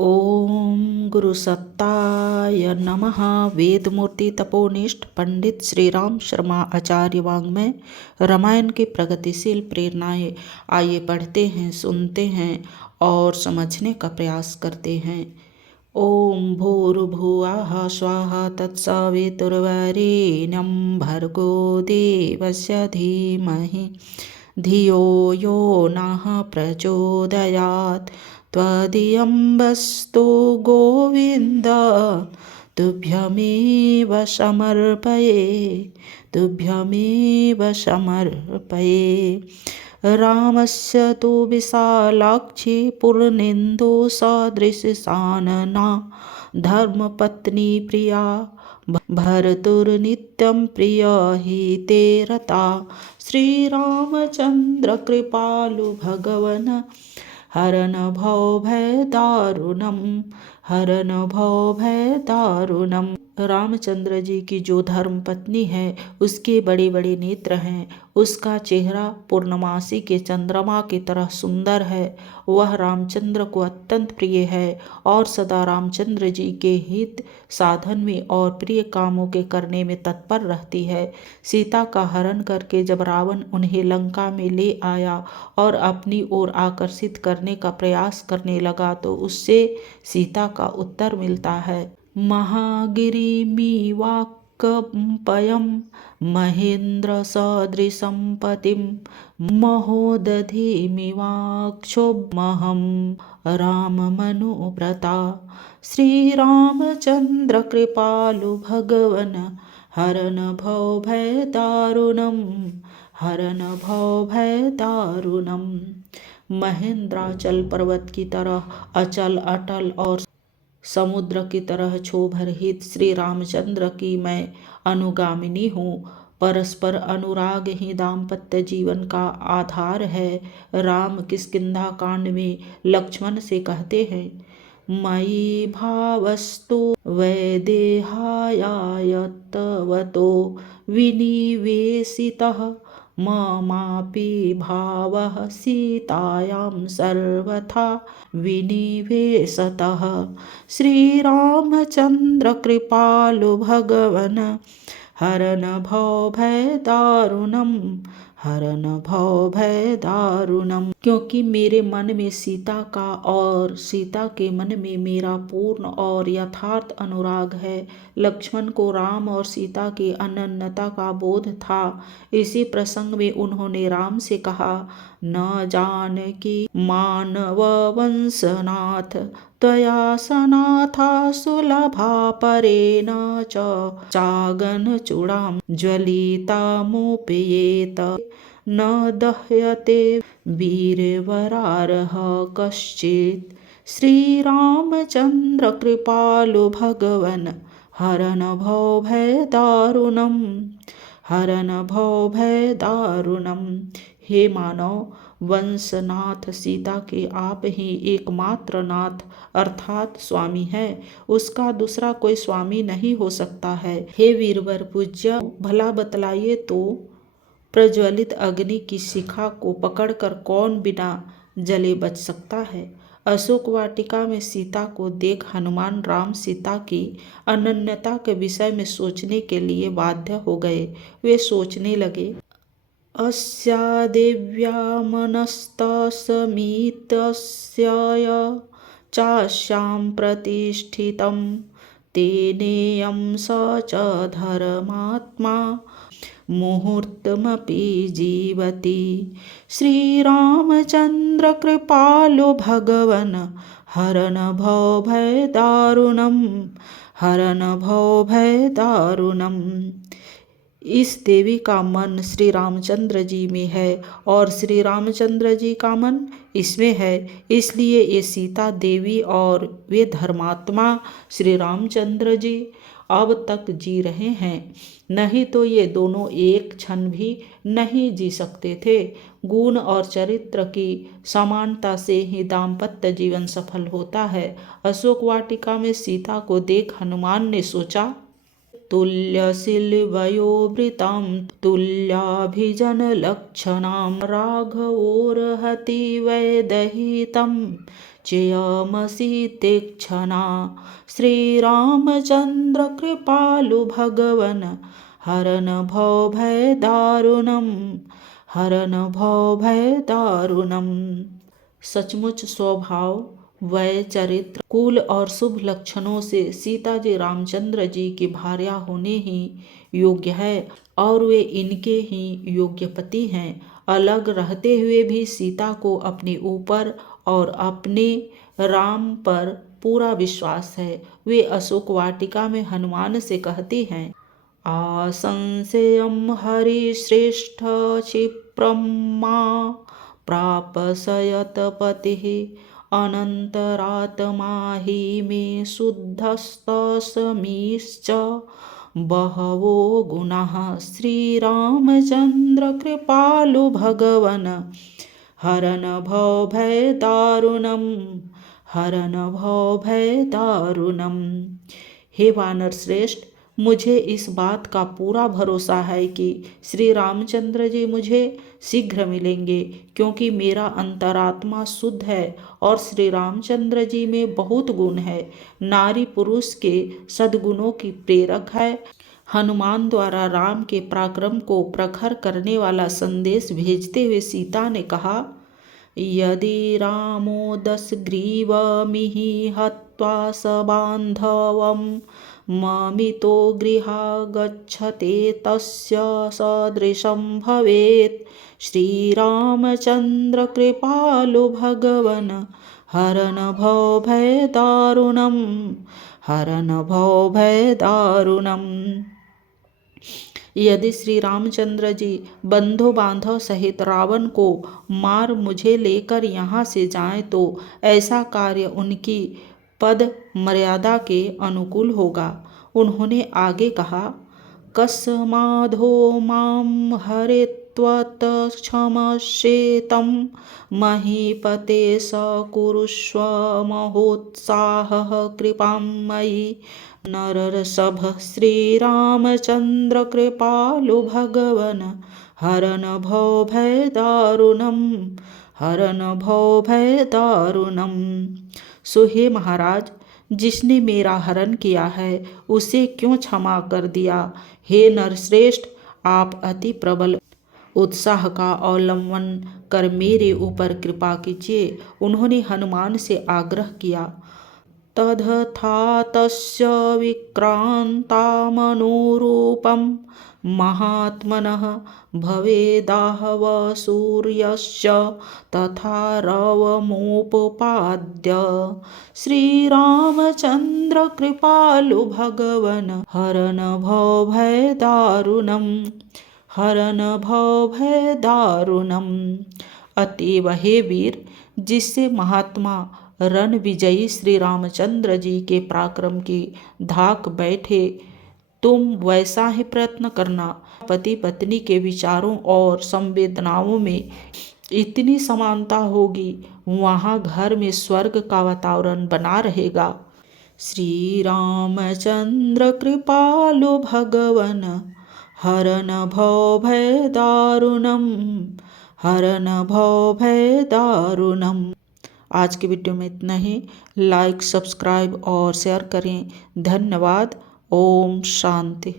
ओम गुरु सत्ताय नमः। वेदमूर्ति तपोनिष्ठ पंडित श्री राम शर्मा आचार्य वाङ्मय रामायण की प्रगतिशील प्रेरणाएं। आइए पढ़ते हैं, सुनते हैं और समझने का प्रयास करते हैं। ओम भूर्भुवः स्वाहा तत्सवितुर्वरेण्यं भर्गो देवस्य धीमहि धियो यो नः प्रचोदयात्। त्वदीयं वस्तु गोविन्द तुभ्यमेव समर्पये। रामस्य तु विशालाक्षी पूर्णेन्दु सदृशसानना धर्मपत्नी प्रिया भर्तुर्नित्यं प्रियहिते रता। श्रीरामचन्द्र कृपालु भगवन् हरन भव भय दारुणम्। रामचंद्र जी की जो धर्म पत्नी है उसके बड़े बड़े नेत्र हैं, उसका चेहरा पूर्णमासी के चंद्रमा की तरह सुंदर है। वह रामचंद्र को अत्यंत प्रिय है और सदा रामचंद्र जी के हित साधन में और प्रिय कामों के करने में तत्पर रहती है। सीता का हरण करके जब रावण उन्हें लंका में ले आया और अपनी ओर आकर्षित करने का प्रयास करने लगा तो उससे सीता का उत्तर मिलता है। महागिरिमिवाक्कम्पयं महेन्द्र सदृशं पतिं महोदधिमिवाक्षोभमहं राममनुव्रता। श्रीरामचन्द्र कृपालु भगवन् हरन भव भय दारुणम्। महेंद्राचल पर्वत की तरह अचल अटल और समुद्र की तरह क्षोभरहित श्री रामचंद्र की मैं अनुगामिनी हूँ। परस्पर अनुराग ही दाम्पत्य जीवन का आधार है। राम किष्किंधा कांड में लक्ष्मण से कहते हैं, मयि भावस्तु वैदेहायतवतो विनिवेशितः ममापि भावः सीतायां सर्वथा विनिवेशतः। श्रीरामचन्द्र कृपालु भगवन् हरन भव भय दारुणम्। क्योंकि मेरे मन में सीता का और सीता के मन में मेरा पूर्ण और यथार्थ अनुराग है। लक्ष्मण को राम और सीता की अनन्यता का बोध था। इसी प्रसंग में उन्होंने राम से कहा, न जानकी मानव वंशनाथ त्वया सनाथा सुलभा परेण च चागन चूड़ां ज्वलितामुपयेत न दह्यते वीरवरारः कश्चित्। श्रीरामचन्द्र कृपालु भगवन् हरन भव भय दारुणम्। हे मानव वंशनाथ, सीता के आप ही एकमात्र नाथ अर्थात स्वामी है। उसका दूसरा कोई स्वामी नहीं हो सकता है। हे वीरवर पूज्य, भला बतलाइए तो प्रज्वलित अग्नि की शिखा को पकड़कर कौन बिना जले बच सकता है। अशोक वाटिका में सीता को देख हनुमान राम सीता की अनन्यता के विषय में सोचने के लिए बाध्य हो गए। वे सोचने लगे, अस्या देव्या मनस्तस्मितस्य चास्यां प्रतिष्ठितं तेनेयं स च धर्मात्मा मुहूर्तमपि जीवति। श्रीरामचन्द्र कृपालु भगवन् हरन भव भय दारुणम्। इस देवी का मन श्री रामचंद्र जी में है और श्री रामचंद्र जी का मन इसमें है, इसलिए ये सीता देवी और वे धर्मात्मा श्री रामचंद्र जी अब तक जी रहे हैं। नहीं तो ये दोनों एक क्षण भी नहीं जी सकते थे। गुण और चरित्र की समानता से ही दाम्पत्य जीवन सफल होता है। अशोक वाटिका में सीता को देख हनुमान ने सोचा, तुल्यशिल्वयोवृतं तुल्याभिजनलक्षणां राघवोर्हति वैदहितं चेयमसि तीक्ष्णा। श्रीरामचन्द्र कृपालु भगवन् हरन भवभयदारुणं हरन भवभयदारुणं। सचमुच स्वभाव, वय, चरित्र, कुल और शुभ लक्षणों से सीता जी रामचंद्र जी की भार्या होने ही योग्य है और वे इनके ही योग्य पति हैं। अलग रहते हुए भी सीता को अपने ऊपर और अपने राम पर पूरा विश्वास है। वे अशोक वाटिका में हनुमान से कहती हैं, आसंशयं हरिश्रेष्ठ क्षिप्रं मां प्रापसयत पतिः अनन्तरात्मा हि मे शुद्धस्तस्मिंश्च बहवो गुणाः। श्रीरामचन्द्र कृपालु भगवन् हरन भवभयदारुणं हरन भवभयदारुणं। हे वानर श्रेष्ठ, मुझे इस बात का पूरा भरोसा है कि श्री रामचंद्र जी मुझे शीघ्र मिलेंगे, क्योंकि मेरा अंतरात्मा शुद्ध है और श्री रामचंद्र जी में बहुत गुण है। नारी पुरुष के सद्गुणों की प्रेरक है। हनुमान द्वारा राम के पराक्रम को प्रखर करने वाला संदेश भेजते हुए सीता ने कहा, यदि रामो दशग्रीवमिह हत्वा सबान्धवं ममितो गृहागच्छते तस्य सदृशं भवेत्। श्रीरामचन्द्र कृपालु भगवन् हरन भवभयदारुणं हरन भवभयदारुणं। यदि श्री रामचंद्र जी बंधु बांधव सहित रावण को मार मुझे लेकर यहाँ से जाएं तो ऐसा कार्य उनकी पद मर्यादा के अनुकूल होगा। उन्होंने आगे कहा, कस्माधो मां हरेत्वत क्षमस्येतं महीपते स कुरुष्व महोत्साहः कृपां मयि। नरऋषभ श्रीरामचन्द्र कृपालु भगवन् हरन भवभयदारुणं हरन भवभयदारुणं। सो हे महाराज, जिसने मेरा हरण किया है उसे क्यों क्षमा कर दिया। हे नरश्रेष्ठ, आप अति प्रबल उत्साह का अवलंबन कर मेरे ऊपर कृपा कीजिए। उन्होंने हनुमान से आग्रह किया, तदथा तस्य विक्रान्तामनुरूपं महात्मनः भवेदाहव सूर्यश्च तथा रवमुपपाद्य। श्रीरामचन्द्र कृपालु भगवन् हरन भवभयदारुणं हरन भवभयदारुणं। अतएव हे वीर, जिससे महात्मा रण विजयी श्री रामचंद्र जी के पराक्रम की धाक बैठे, तुम वैसा ही प्रयत्न करना। पति पत्नी के विचारों और संवेदनाओं में इतनी समानता होगी, वहाँ घर में स्वर्ग का वातावरण बना रहेगा। श्री रामचंद्र कृपालु भगवन् हरन भवभयदारुणं हरन भवभयदारुणं। आज की वीडियो में इतना ही। लाइक, सब्सक्राइब और शेयर करें। धन्यवाद। ओम शांति।